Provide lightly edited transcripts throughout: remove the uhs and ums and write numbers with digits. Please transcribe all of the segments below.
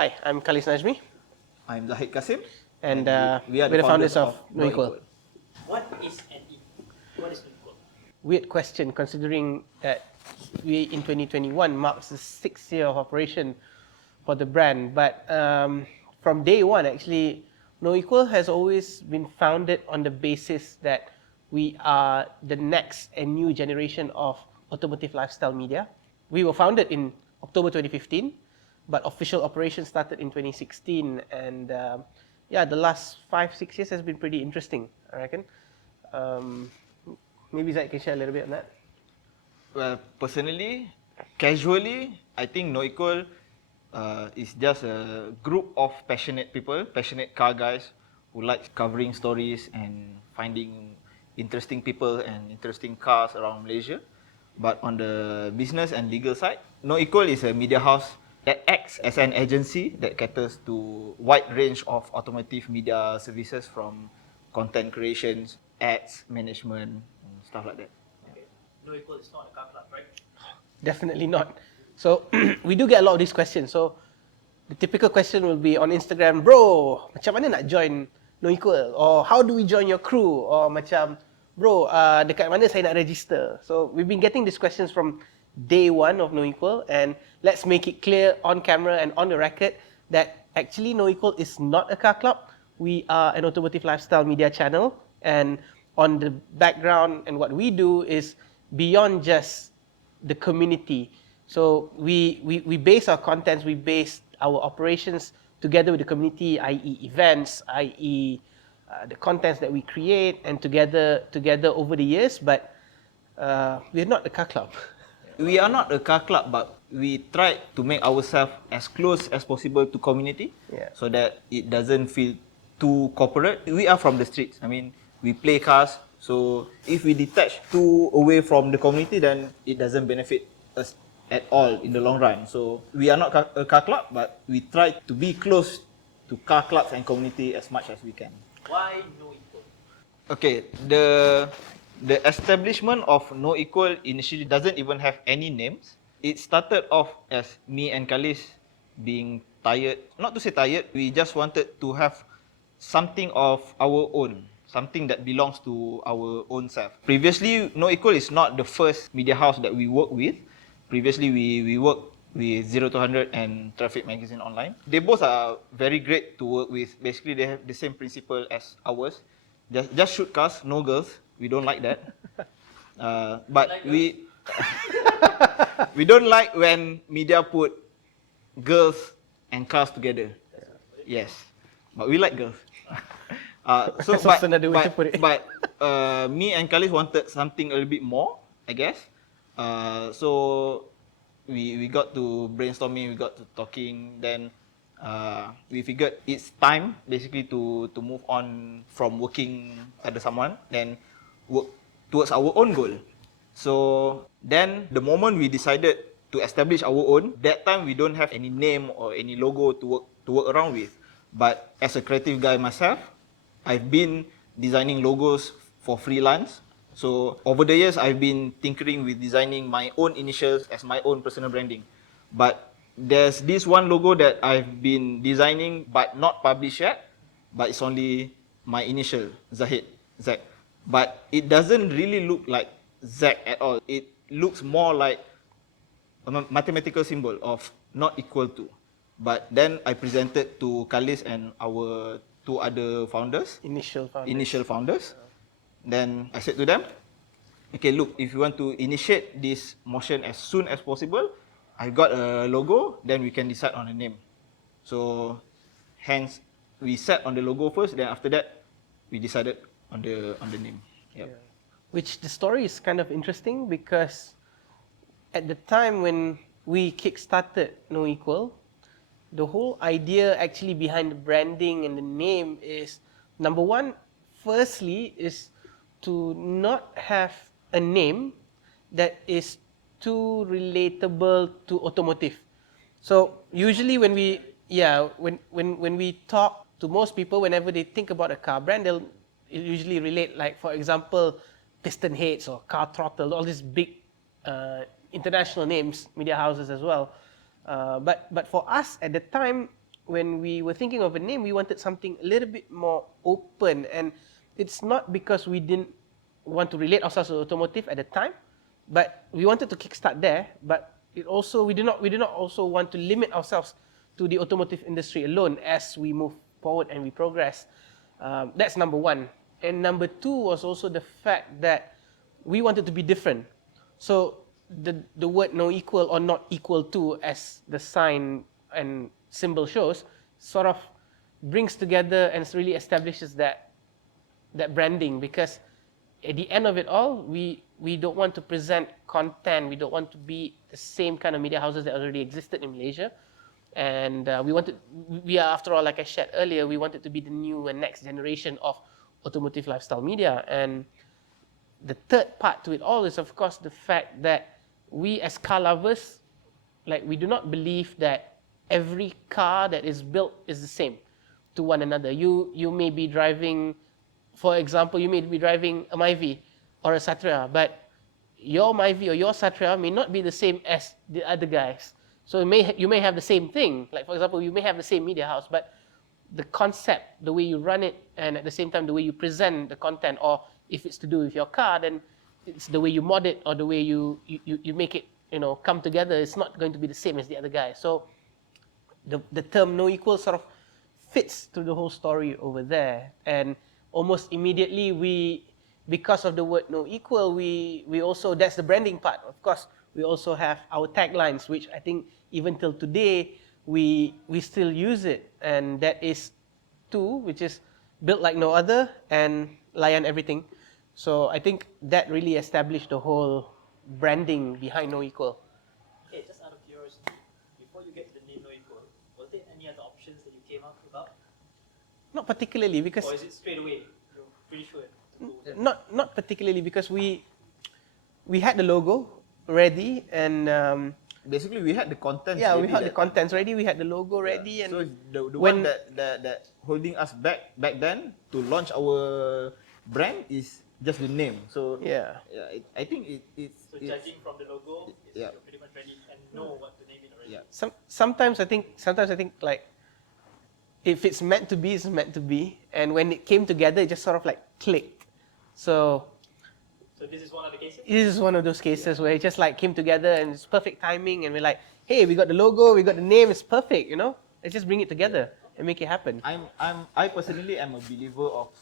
Hi, I'm Khalis Najmi, I'm Zahid Kasim, and we are we're the founders of NoEqual. What is What is NoEqual? Weird question, considering that we in 2021 marks the 6th year of operation for the brand. But from day one, actually, NoEqual has always been founded on the basis that we are the next and new generation of automotive lifestyle media. We were founded in October 2015, but official operations started in 2016, and yeah, the last 5-6 years has been pretty interesting, I reckon. Maybe Zaid can share a little bit on that. Well, personally, casually, I think NoEqual is just a group of passionate people, passionate car guys who like covering stories and finding interesting people and interesting cars around Malaysia. But on the business and legal side, NoEqual is a media house that acts as an agency that caters to wide range of automotive media services, from content creations, ads, management, and stuff like that. Okay. NoEqual is not a car club, right? Definitely not. So we do get a lot of these questions. So the typical question will be on Instagram, bro, macam mana nak join NoEqual? Or how do we join your crew? Or macam, bro, dekat mana saya nak register? So we've been getting these questions from day one of NoEqual, and let's make it clear on camera and on the record that actually NoEqual is not a car club. We are an automotive lifestyle media channel, and on the background and what we do is beyond just the community. So we base our contents, we base our operations together with the community, i.e. events, i.e. The contents that we create, and together over the years. But we're not a car club. We are not a car club, but we try to make ourselves as close as possible to community, so that it doesn't feel too corporate. We are from the streets. I mean, we play cars, so if we detach too away from the community, then it doesn't benefit us at all in the long run. So we are not a car club, but we try to be close to car clubs and community as much as we can. Why NoEqual? Okay, the establishment of NoEqual initially doesn't even have any names. It started off as me and Khalis being tired. Not to say tired, we just wanted to have something of our own, something that belongs to our own self. Previously, NoEqual is not the first media house that we work with. Previously, we worked with 0 to 100 and Traffic Magazine Online. They both are very great to work with. Basically, they have the same principle as ours. Just shoot cars, no girls. We don't like that. But Like we don't like when media put girls and cars together. Yes, but we like girls. So That's also another way to put it. But me and Khalis wanted something a little bit more, I guess. So we got to brainstorming, we got to talking, then we figured it's time basically to move on from working under someone, then work towards our own goal. So then the moment we decided to establish our own, that time we don't have any name or any logo to work around with. But as a creative guy myself, I've been designing logos for freelance. So over the years, I've been tinkering with designing my own initials as my own personal branding. But there's this one logo that I've been designing but not published yet, but it's only my initial, Zahid, Zack. But it doesn't really look like Zack at all. It looks more like a mathematical symbol of not equal to. But then I presented to Khalis and our two other founders, Initial founders. Then I said to them, okay, look, if you want to initiate this motion as soon as possible, I got a logo, then we can decide on a name. So hence we set on the logo first, then after that we decided on the name. Yep. Yeah. Which the story is kind of interesting, because at the time when we kickstarted NoEqual, the whole idea actually behind the branding and the name is, number one, firstly, is to not have a name that is too relatable to automotive. So usually when we talk to most people, whenever they think about a car brand, they'll usually relate, like, for example, Piston Heads or Car Throttle, all these big international names, media houses as well. But for us at the time, when we were thinking of a name, we wanted something a little bit more open, and it's not because we didn't want to relate ourselves to automotive at the time, but we wanted to kickstart there. But it also we do not also want to limit ourselves to the automotive industry alone as we move forward and we progress. That's number one. And number two was also the fact that we wanted to be different. So the word no equal or not equal to, as the sign and symbol shows, sort of brings together and really establishes that branding, because at the end of it all, we don't want to present content, we don't want to be the same kind of media houses that already existed in Malaysia. And we are, after all, like I shared earlier, we wanted to be the new and next generation of automotive lifestyle media. And the third part to it all is, of course, the fact that we as car lovers, like, we do not believe that every car that is built is the same to one another. You may be driving, for example, you may be driving a Myvi or a Satria, but your Myvi or your Satria may not be the same as the other guys. So you may have the same thing. Like, for example, you may have the same media house, but the concept, the way you run it, and at the same time the way you present the content, or if it's to do with your car, then it's the way you mod it or the way you make it, come together. It's not going to be the same as the other guy. So the term no equal sort of fits to the whole story over there. And almost immediately, because of the word no equal, we also, that's the branding part. Of course, we also have our taglines, which I think even till today we still use it, and that is two, which is built like no other and layan everything. So I think that really established the whole branding behind no equal. Okay, just out of curiosity, before you get to the name NoEqual, was there any other options that you came up about? Not particularly, because Or is it straight away? You're pretty sure to go with that? not particularly, because we had the logo ready, and Basically, we had the contents. yeah, we ready had the that contents ready, we had the logo time. ready, Yeah. and So the when- one that holding us back then to launch our brand is just the name. So yeah. I think it's So judging from the logo, Yeah. you're pretty much ready and know what to name it already. Yeah. Sometimes I think like, if it's meant to be, it's meant to be, and when it came together, it just sort of like clicked. So So this is one of the cases? this is one of those cases where it just like came together and it's perfect timing, and we're like, hey, we got the logo, we got the name, it's perfect, let's just bring it together and make it happen. I personally am a believer of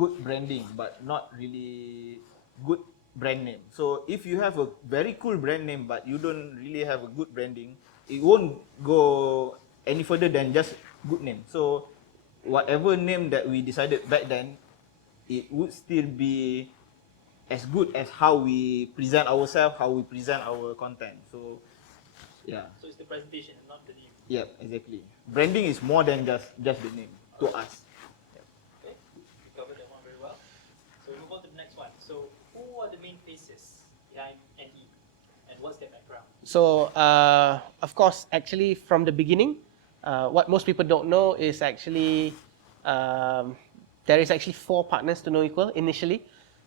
good branding, but not really good brand name. So if you have a very cool brand name, but you don't really have a good branding, it won't go any further than just good name. So whatever name that we decided back then, it would still be as good as how we present ourselves, how we present our content. So yeah. So it's the presentation and not the name. Yeah, exactly. Branding is more than just the name to us. Okay, we covered that one very well. So we move on to the next one. So who are the main faces behind NE, and what's their background? So, of course, actually, from the beginning, what most people don't know is actually there is actually 4 partners to NoEqual initially.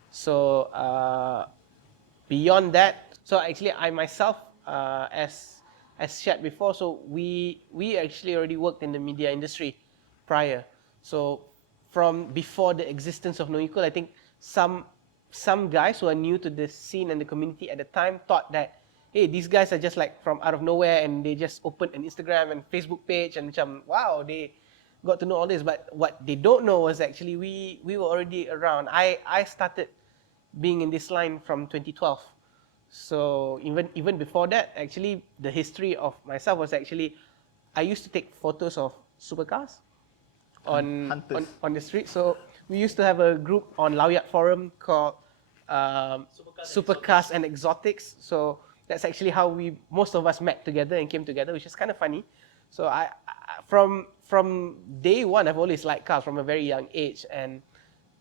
So beyond that, so actually I myself, as shared before, so we actually already worked in the media industry prior. So from before the existence of NoEqual, I think some guys who are new to the scene and the community at the time thought that, hey, these guys are just like from out of nowhere, and they just opened an Instagram and Facebook page, and wow, they got to know all this. But what they don't know was actually we were already around. I started being in this line from 2012. So even before that, actually, the history of myself was actually, I used to take photos of supercars on the street. So we used to have a group on Lawyat Forum called Supercars and Exotics. So that's actually how most of us met together and came together, which is kind of funny. So I from day one, I've always liked cars from a very young age. And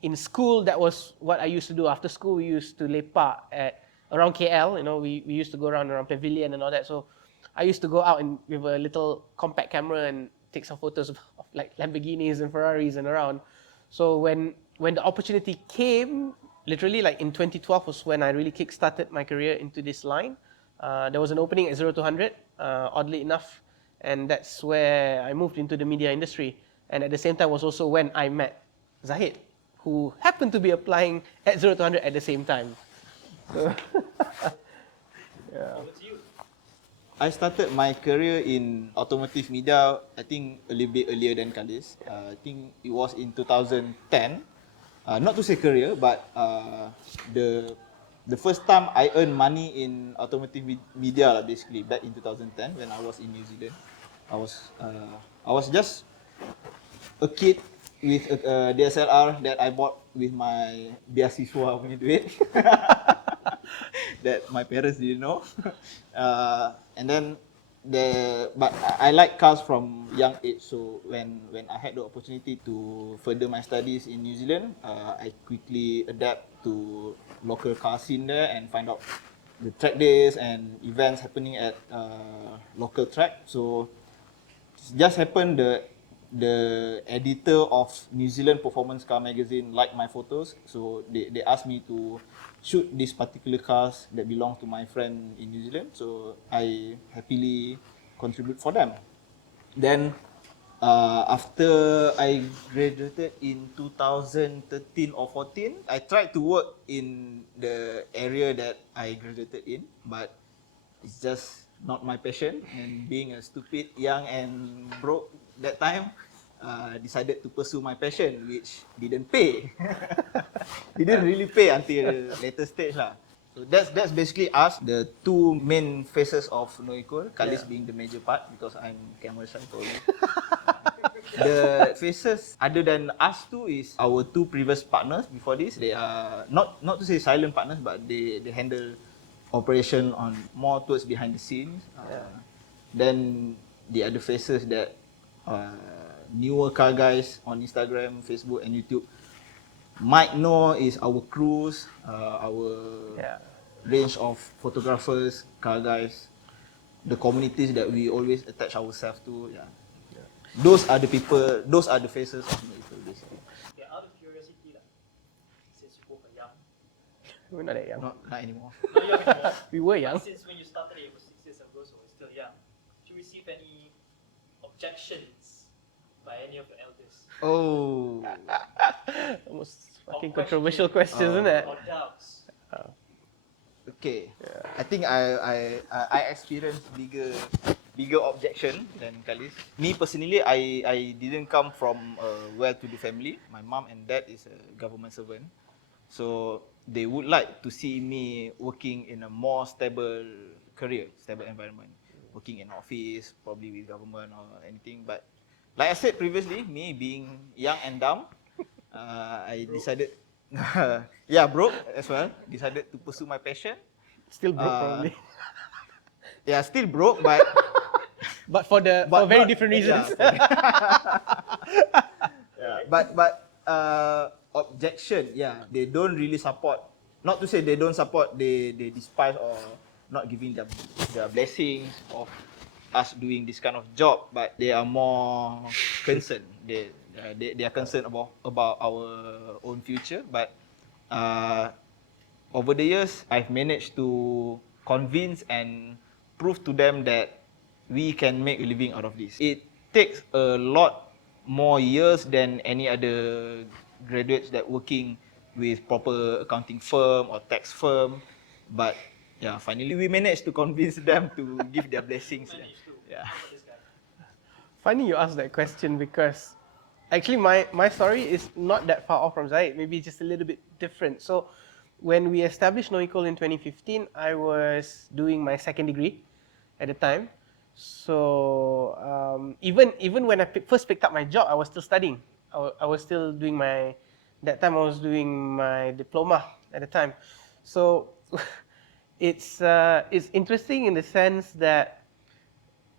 in school, that was what I used to do. After school, we used to lepak around KL. We used to go around Pavilion and all that. So I used to go out with a little compact camera and take some photos of like Lamborghinis and Ferraris and around. So when the opportunity came, literally like in 2012 was when I really kick-started my career into this line. There was an opening at 0 to 100. Oddly enough, and that's where I moved into the media industry. And at the same time was also when I met Zahid, who happened to be applying at 0 to 100 at the same time. So Over to you. I started my career in automotive media, I think a little bit earlier than Khalis. I think it was in 2010. Not to say career, but the first time I earned money in automotive media lah, basically back in 2010 when I was in New Zealand. I was just a kid with a DSLR that I bought with my beasiswa punya duit that my parents didn't know. And then but I like cars from young age. So when I had the opportunity to further my studies in New Zealand, I quickly adapt to local car scene there and find out the track days and events happening at local track. So just happened the editor of New Zealand Performance Car Magazine liked my photos, so they asked me to shoot these particular cars that belong to my friend in New Zealand. So I happily contribute for them. Then after I graduated in 2013 or 14, I tried to work in the area that I graduated in, but it's just not my passion. And being a stupid, young and broke that time, decided to pursue my passion, which didn't pay. Didn't really pay until later stage lah. So that's basically us, the two main faces of NoEqual. Khalis being the major part because I'm camera shy for you. The faces other than us two is our two previous partners before this. They are not to say silent partners, but they handle operation on more towards behind the scenes. Then the other faces that newer car guys on Instagram, Facebook and YouTube might know is our crews, our range of photographers, car guys, the communities that we always attach ourselves to. Those are the people, those are the faces of NoEqual basically. Yeah, out of curiosity, since you both are young, we're not that young. Not anymore. not young anymore. We were young. Since when you started, it was 6 years ago, so it's still young. Did you receive any objections by any of the elders? Oh. Almost fucking controversial questions, isn't it? Or doubts? Okay. I think I experienced bigger objection than Khalis. Me personally, I didn't come from a well-to-do family. My mom and dad is a government servant, so they would like to see me working in a more stable career, stable environment, working in office, probably with government or anything. But like I said previously, me being young and dumb, I decided, broke as well. Decided to pursue my passion. Still broke probably. Yeah, still broke, but But for very different reasons. But objection, they don't really support. Not to say they don't support, they despise or not giving their blessings of us doing this kind of job, but they are more concerned. They are concerned about our own future. But over the years, I've managed to convince and prove to them that we can make a living out of this. It takes a lot more years than any other graduates that working with proper accounting firm or tax firm. But finally we managed to convince them to give their blessings. Funny you asked that question because actually my story is not that far off from Zaid, maybe just a little bit different. So when we established NoEqual in 2015, I was doing my second degree at the time. So even when I first picked up my job, I was still studying. I was still doing that time I was doing my diploma at the time. So it's interesting in the sense that,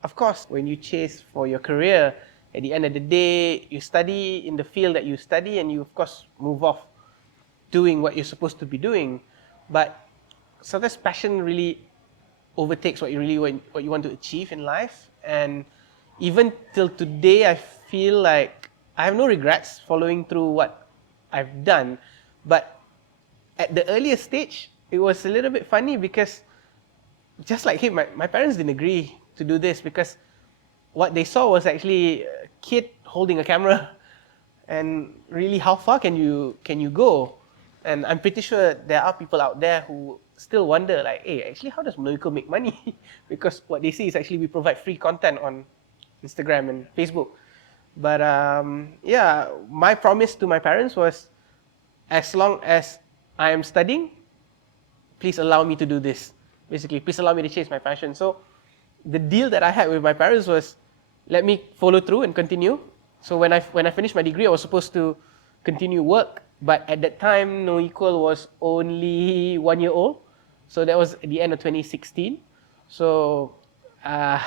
of course, when you chase for your career, at the end of the day, you study in the field that you study and you, of course, move off doing what you're supposed to be doing. But sometimes passion really overtakes what you want to achieve in life. And even till today, I feel like I have no regrets following through what I've done. But at the earlier stage, it was a little bit funny because just like him, my parents didn't agree to do this because what they saw was actually a kid holding a camera, and really, how far can you go? And I'm pretty sure there are people out there who still wonder, like, hey, actually, how does NoEqual make money? Because what they see is actually we provide free content on Instagram and Facebook. But yeah, my promise to my parents was, as long as I am studying, please allow me to do this. Basically, please allow me to chase my passion. So the deal that I had with my parents was, let me follow through and continue. So when I finished my degree, I was supposed to continue work, but at that time, NoEqual was only 1 year old. So that was at the end of 2016. So uh,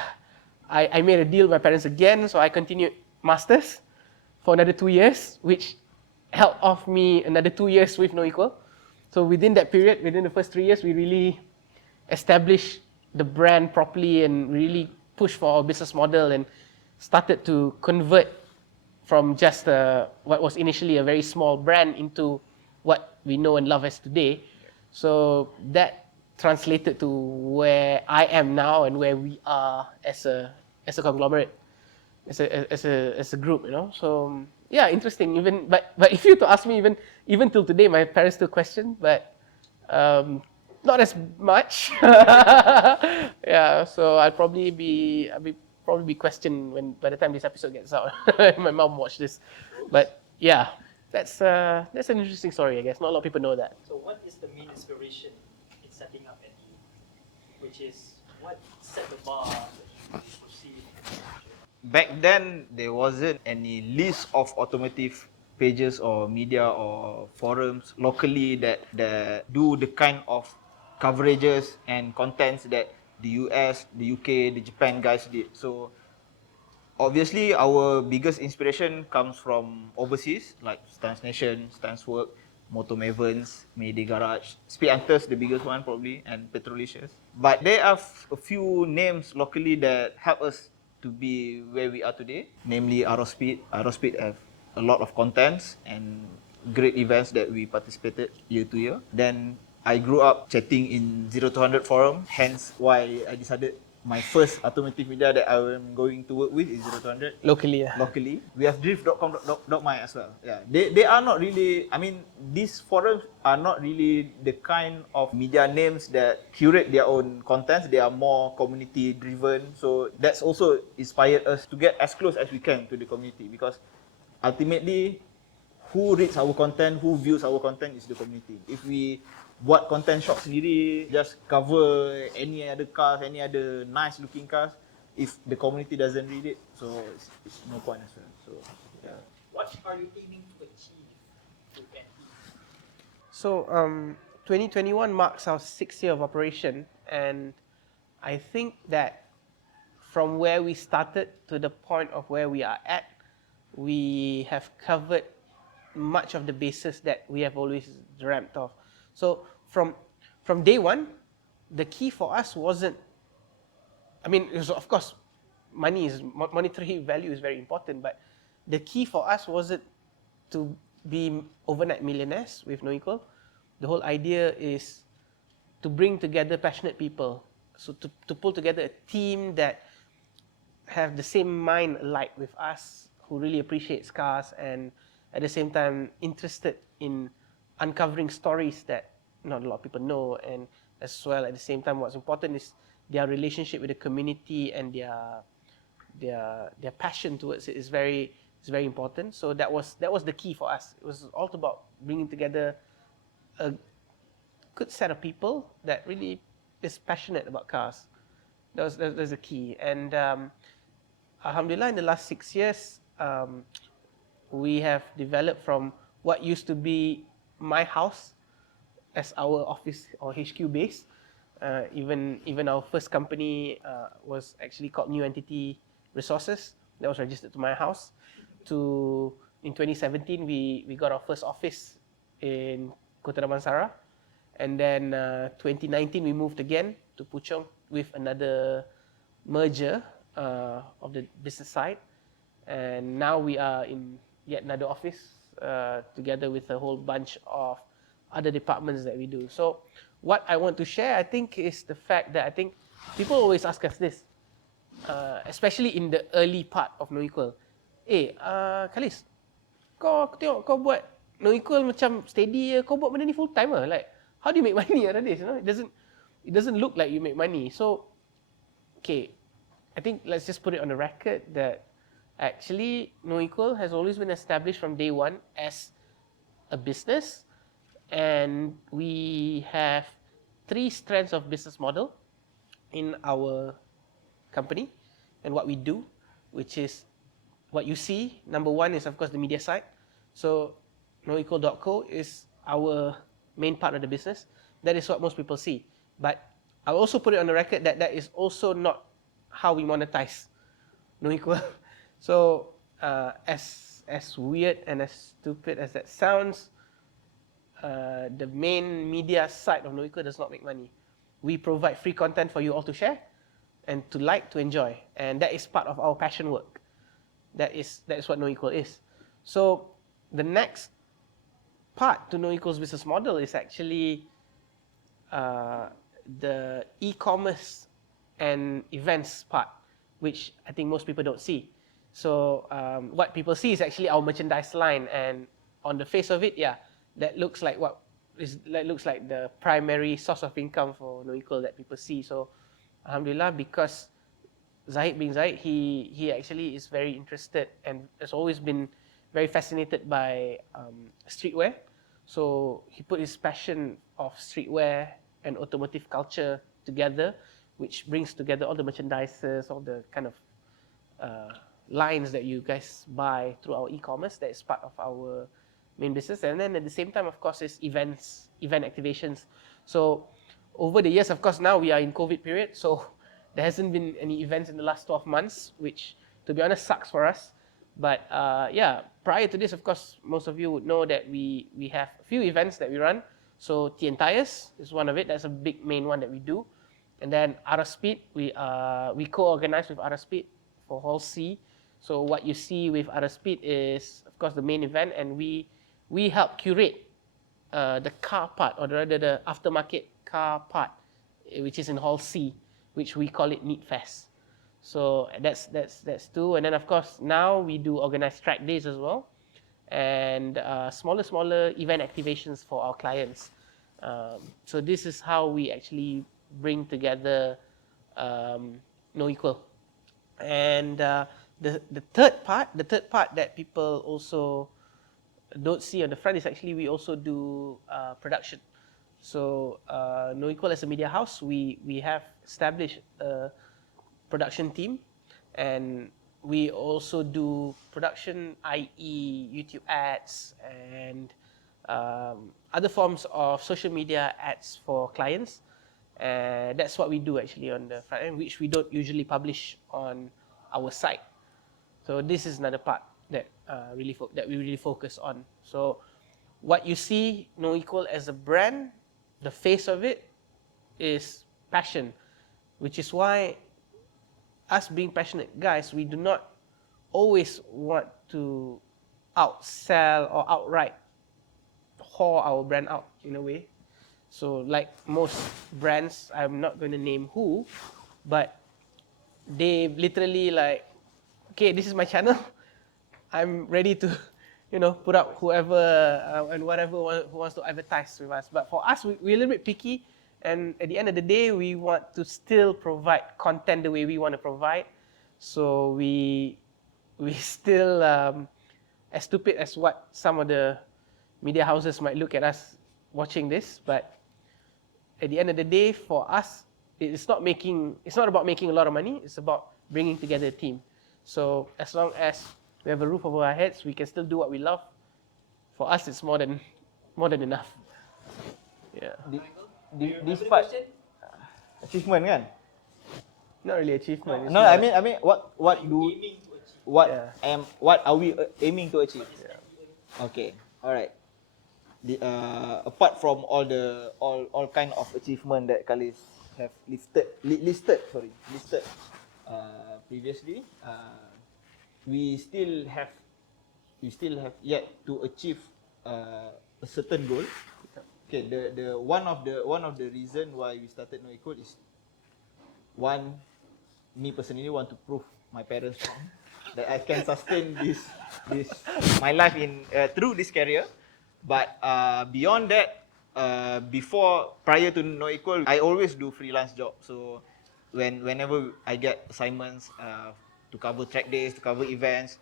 I made a deal with my parents again. So I continued masters for another 2 years, which held off me another 2 years with NoEqual. So within that period, within the first 3 years, we really established the brand properly and really pushed for our business model and started to convert from just what was initially a very small brand into what we know and love as today. So that translated to where I am now and where we are as a conglomerate, as a group, you know. So yeah, interesting. Even but if you to ask me, even till today, my parents still question, but not as much. Yeah, so I'll probably be questioned when by the time this episode gets out. My mom watched this, but yeah, that's an interesting story. I guess not a lot of people know that. So what is the main inspiration in setting up NE? Which is what set the bar that you proceed in the future? Back then, there wasn't any list of automotive pages or media or forums locally that do the kind of coverages and contents that the US, the UK, the Japan guys did. So obviously, our biggest inspiration comes from overseas, like Stance Nation, Stance Work, Moto Mavens, Mayday Garage, Speed Hunters, the biggest one probably, and Petrolicious. But there are a few names locally that help us to be where we are today, namely Aerospeed. Aerospeed have a lot of contents and great events that we participated year to year. Then I grew up chatting in 0 to 100 forum, hence why I decided my first automotive media that I am going to work with is 0 to 100. Locally, yeah. Locally. We have drift.com.my as well. Yeah. They are not really, I mean, these forums are not really the kind of media names that curate their own contents. They are more community driven. So that's also inspired us to get as close as we can to the community, because ultimately, who reads our content, who views our content is the community. If we buat content shop sendiri, just cover any other cars, any other nice looking cars, if the community doesn't read it, so it's no point as well. So yeah. What are you aiming to achieve with NE? So 2021 marks our 6th year of operation, and I think that from where we started to the point of where we are at, we have covered much of the bases that we have always dreamt of. So from day one, the key for us wasn't, I mean, it was, of course, monetary value is very important, but the key for us wasn't to be overnight millionaires with NoEqual. The whole idea is to bring together passionate people, so to pull together a team that have the same mind alike with us, who really appreciates cars and at the same time interested in uncovering stories that not a lot of people know, and as well at the same time what's important is their relationship with the community and their passion towards it is very important. So that was the key for us. It was all about bringing together a good set of people that really is passionate about cars. That was the key. And alhamdulillah, in the last 6 years, we have developed from what used to be my house as our office or HQ base. Even our first company was actually called New Entity Resources. That was registered to my house. To in 2017, we got our first office in Kota Damansara, and then 2019 we moved again to Puchong with another merger of the business side, and now we are in yet another office together with a whole bunch of other departments that we do. So what I want to share, I think, is the fact that I think people always ask us this: especially in the early part of NoEqual. Khalis, kau tengok kau buat NoEqual macam steady je, kau buat benda ni full time lah. Like, how do you make money out of this? You know, it doesn't look like you make money. So, okay, I think let's just put it on the record that actually NoEqual has always been established from day one as a business, and we have 3 strands of business model in our company and what we do, which is what you see. Number 1 is of course the media side. So NoEqual.co is our main part of the business. That is what most people see. But I'll also put it on the record that that is also not how we monetize NoEqual. So as weird and as stupid as that sounds, the main media side of NoEqual does not make money. We provide free content for you all to share and to like, to enjoy, and that is part of our passion work. That is what NoEqual is. So the next part to NoEqual's business model is actually the e-commerce and events part, which I think most people don't see. So what people see is actually our merchandise line, and on the face of it, yeah, that looks like the primary source of income for NoEqual that people see. So alhamdulillah, because Zahid being Zahid, he actually is very interested and has always been very fascinated by streetwear. So he put his passion of streetwear and automotive culture together, which brings together all the merchandises, all the kind of lines that you guys buy through our e-commerce. That is part of our main business. And then at the same time, of course, is event activations. So over the years, of course, now we are in COVID period, so there hasn't been any events in the last 12 months, which, to be honest, sucks for us. But yeah, prior to this, of course, most of you would know that we have a few events that we run. So TN Tires is one of it. That's a big main one that we do. And then Ara Speed, we co-organize with Ara Speed for Hall C. So what you see with Ara Speed is, of course, the main event, and we help curate the car part, or rather the aftermarket car part, which is in Hall C, which we call it Meat Fest. So that's 2. And then of course now we do organized track days as well, and smaller event activations for our clients. So this is how we actually bring together NoEqual. And the third part that people also don't see on the front is actually we also do production. So NoEqual as a media house, we have established a production team, and we also do production, i.e. YouTube ads and other forms of social media ads for clients. That's what we do actually on the front end, which we don't usually publish on our site. So this is another part that we really focus on. So what you see NoEqual as a brand, the face of it is passion, which is why us being passionate guys, we do not always want to outsell or outright whore our brand out in a way. So like most brands, I'm not going to name who, but they literally like, okay, this is my channel, I'm ready to, put up whoever and whatever who wants to advertise with us. But for us, we're a little bit picky, and at the end of the day, we want to still provide content the way we want to provide. So we still, as stupid as what some of the media houses might look at us watching this, but at the end of the day, for us, it's not about making a lot of money. It's about bringing together a team. So as long as we have a roof over our heads, we can still do what we love. For us, it's more than enough. Yeah. This part achievement kan? Not really achievement. No, I mean what Aiming to achieve. what are we aiming to achieve? Yeah. Okay, all right. Apart from all kind of achievement that Khalis have listed previously, we still have yet to achieve a certain goal. Okay, the one of the reason why we started NoEqual is one, me personally want to prove my parents wrong that I can sustain this my life in through this career. But beyond that, prior to NoEqual, I always do freelance job. So whenever I get assignments to cover track days, to cover events,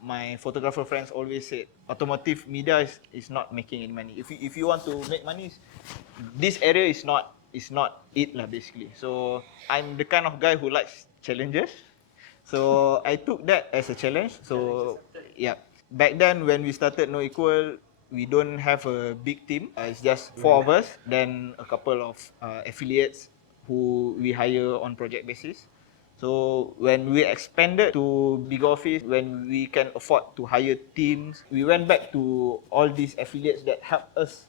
my photographer friends always said automotive media is not making any money. If you want to make money, this area is not it lah basically. So I'm the kind of guy who likes challenges. So I took that as a challenge. So yeah, back then when we started NoEqual, we don't have a big team. It's just 4 of us, then a couple of affiliates who we hire on project basis. So when we expanded to big office, when we can afford to hire teams, we went back to all these affiliates that helped us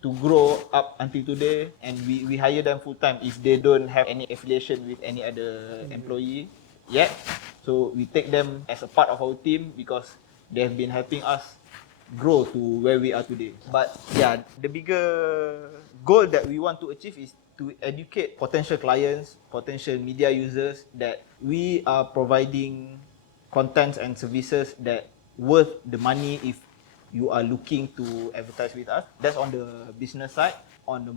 to grow up until today, and we hire them full time if they don't have any affiliation with any other employee yet. So we take them as a part of our team because they have been helping us grow to where we are today. But yeah, the bigger goal that we want to achieve is to educate potential clients, potential media users that we are providing contents and services that worth the money if you are looking to advertise with us. That's on the business side. On the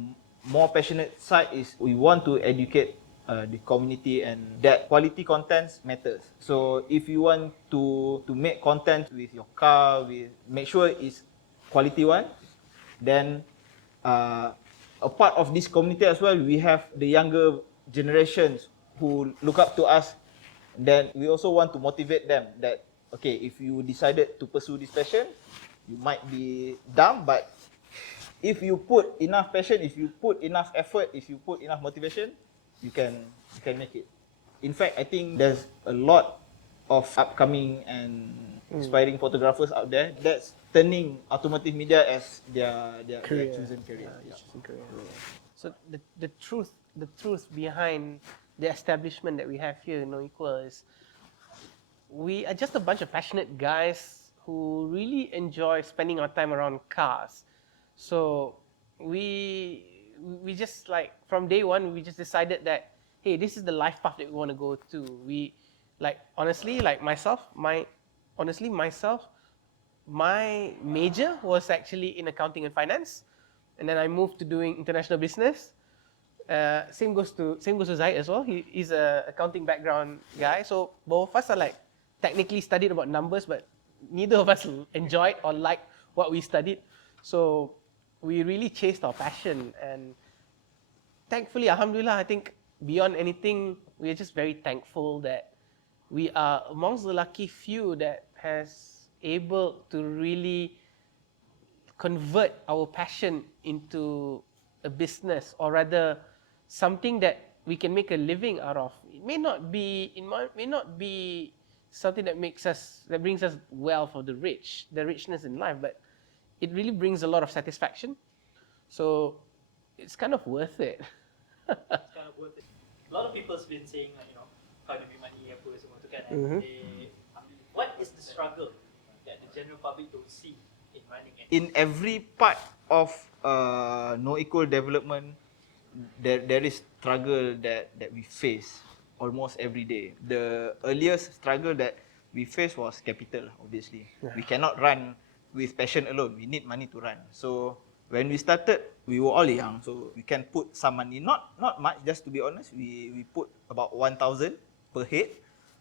more passionate side is we want to educate the community, and that quality contents matters. So if you want to make content with your car, make sure it's quality one, then a part of this community as well, we have the younger generations who look up to us. Then we also want to motivate them that, okay, if you decided to pursue this passion, you might be dumb, but if you put enough passion, if you put enough effort, if you put enough motivation, you can make it. In fact, I think there's a lot of upcoming and inspiring photographers out there that's turning automotive media as their chosen career. Yeah. So the truth behind the establishment that we have here in NoEqual is we are just a bunch of passionate guys who really enjoy spending our time around cars. So we just like from day one we just decided that hey, this is the life path that we want to go to. We like honestly like myself, my major was actually in accounting and finance, and then I moved to doing international business. Same goes to Zaid as well. He's a accounting background guy. So both of us are like technically studied about numbers, but neither of us enjoyed or liked what we studied. So we really chased our passion, and thankfully, alhamdulillah, I think beyond anything, we are just very thankful that we are amongst the lucky few that has able to really convert our passion into a business, or rather something that we can make a living out of. It may not be something that brings us wealth or the richness in life, but it really brings a lot of satisfaction. So it's kind of worth it. It's kind of worth it. A lot of people's been saying like, how to make money, apa semua tu kan. What is the struggle that the general public don't see in running it? In every part of NoEqual development, there is struggle that we face almost every day. The earliest struggle that we faced was capital, obviously. Yeah. We cannot run with passion alone. We need money to run. So when we started, we were all young, so we can put some money, not much, just to be honest. We put about 1,000 per head.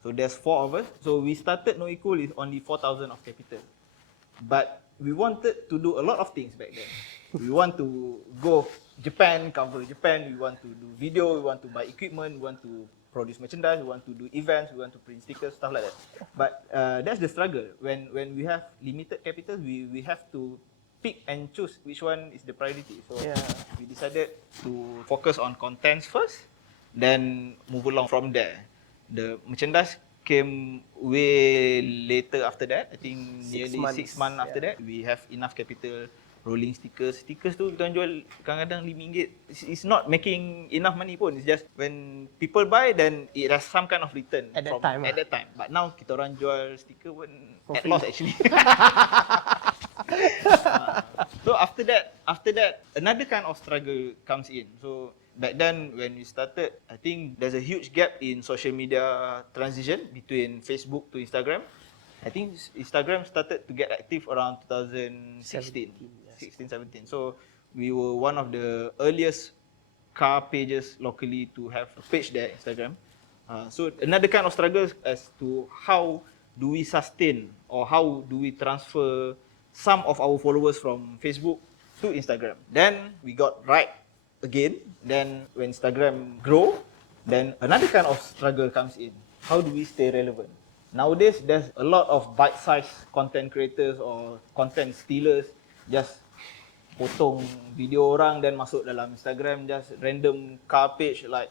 So there's 4 of us. So we started NoEqual with only 4,000 of capital. But we wanted to do a lot of things back then. We want to go Japan, cover Japan, we want to do video, we want to buy equipment, we want to produce merchandise, we want to do events, we want to print stickers, stuff like that. But that's the struggle. When we have limited capital, we have to pick and choose which one is the priority. So we decided to focus on contents first, then move along from there. The merchandise came way later after that. I think nearly 6 months after that. We have enough capital, rolling stickers. Stickers tu kita jual kadang-kadang RM5. It's not making enough money pun. It's just when people buy, then it has some kind of return at that time. But now kita orang jual sticker pun at loss actually. So after that, another kind of struggle comes in. So back then when we started, I think there's a huge gap in social media transition between Facebook to Instagram. I think Instagram started to get active around 2016, 16, 17. So we were one of the earliest car pages locally to have a page there, Instagram. So another kind of struggle as to how do we sustain or how do we transfer some of our followers from Facebook to Instagram. Then we got right again. Then when Instagram grow, then another kind of struggle comes in. How do we stay relevant? Nowadays, there's a lot of bite-sized content creators or content stealers just potong video orang dan masuk dalam Instagram, just random car page like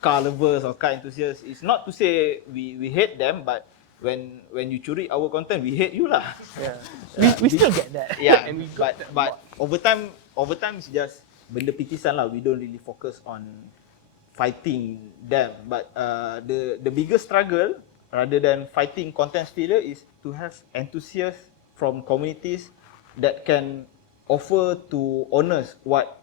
car lovers or car enthusiasts. It's not to say we hate them, but when you curi our content, we hate you lah. Yeah. We still get that. Yeah, And we but over time it's just benda pitisan lah. We don't really focus on fighting them. But the biggest struggle rather than fighting content stealer is to have enthusiasts from communities that can offer to owners what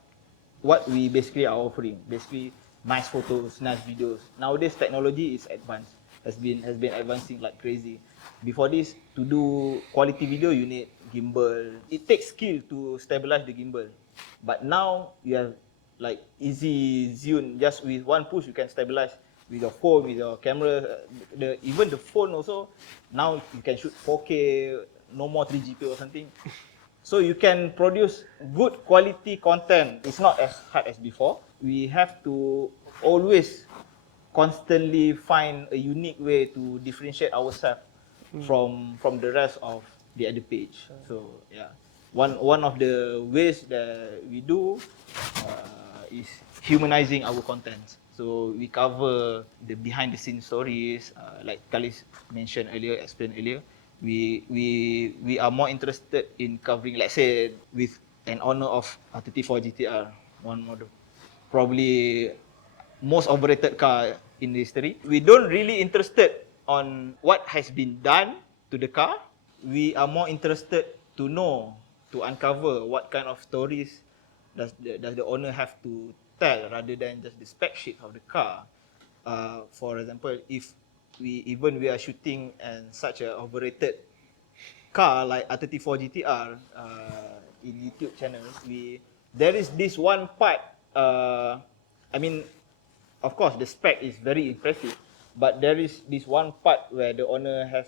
we basically are offering. Basically, nice photos, nice videos. Nowadays, technology is advanced. Has been advancing like crazy. Before this, to do quality video, you need gimbal. It takes skill to stabilize the gimbal. But now you have like easy zoom. Just with one push, you can stabilize with your phone, with your camera. Even the phone also. Now you can shoot 4K, no more 3GP or something. So you can produce good quality content. It's not as hard as before. We have to always constantly find a unique way to differentiate ourselves from the rest of the other page. So yeah, one of the ways that we do is humanizing our content. So we cover the behind the scenes stories, like Kalis mentioned earlier, explained earlier. We are more interested in covering, let's say, with an owner of 34 GTR, one of the probably most overrated car in the history. We don't really interested on what has been done to the car. We are more interested to know, to uncover what kind of stories does the owner have to tell rather than just the spec sheet of the car. For example, if we are shooting and such a overrated car like R34 GTR in YouTube channels, there is this one part. I mean, of course, the spec is very impressive, but there is this one part where the owner has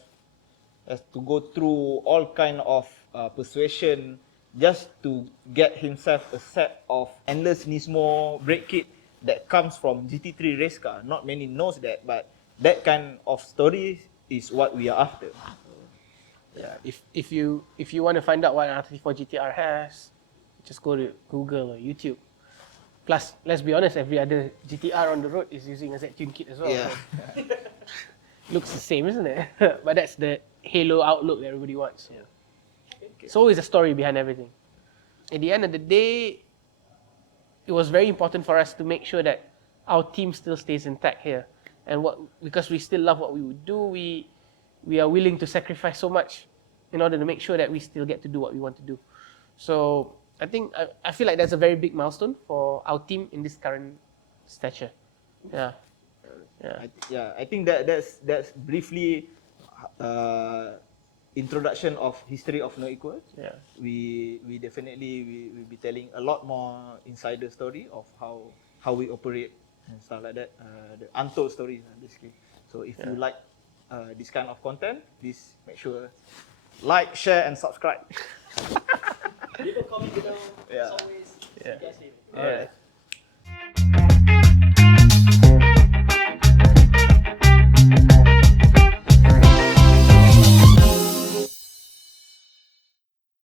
to go through all kind of persuasion just to get himself a set of endless Nismo brake kit that comes from GT3 race car. Not many knows that, but that kind of story is what we are after. Yeah. If you want to find out what an R34 GTR has, just go to Google or YouTube. Plus, let's be honest, every other GTR on the road is using a Z-Tune kit as well. Yeah. So looks the same, isn't it? But that's the halo outlook that everybody wants. Yeah. It's always a story behind everything. At the end of the day, it was very important for us to make sure that our team still stays intact here. And because we still love what we would do, we are willing to sacrifice so much in order to make sure that we still get to do what we want to do. So I think I feel like that's a very big milestone for our team in this current stature. Yeah. I think that's briefly introduction of history of NoEqual. Yeah. We definitely will be telling a lot more insider story of how we operate and stuff like that. The untold stories basically. So if you like this kind of content, please make sure like, share, and subscribe. Leave a comment below. Yeah. As always, Yeah. you guys leave. Yeah.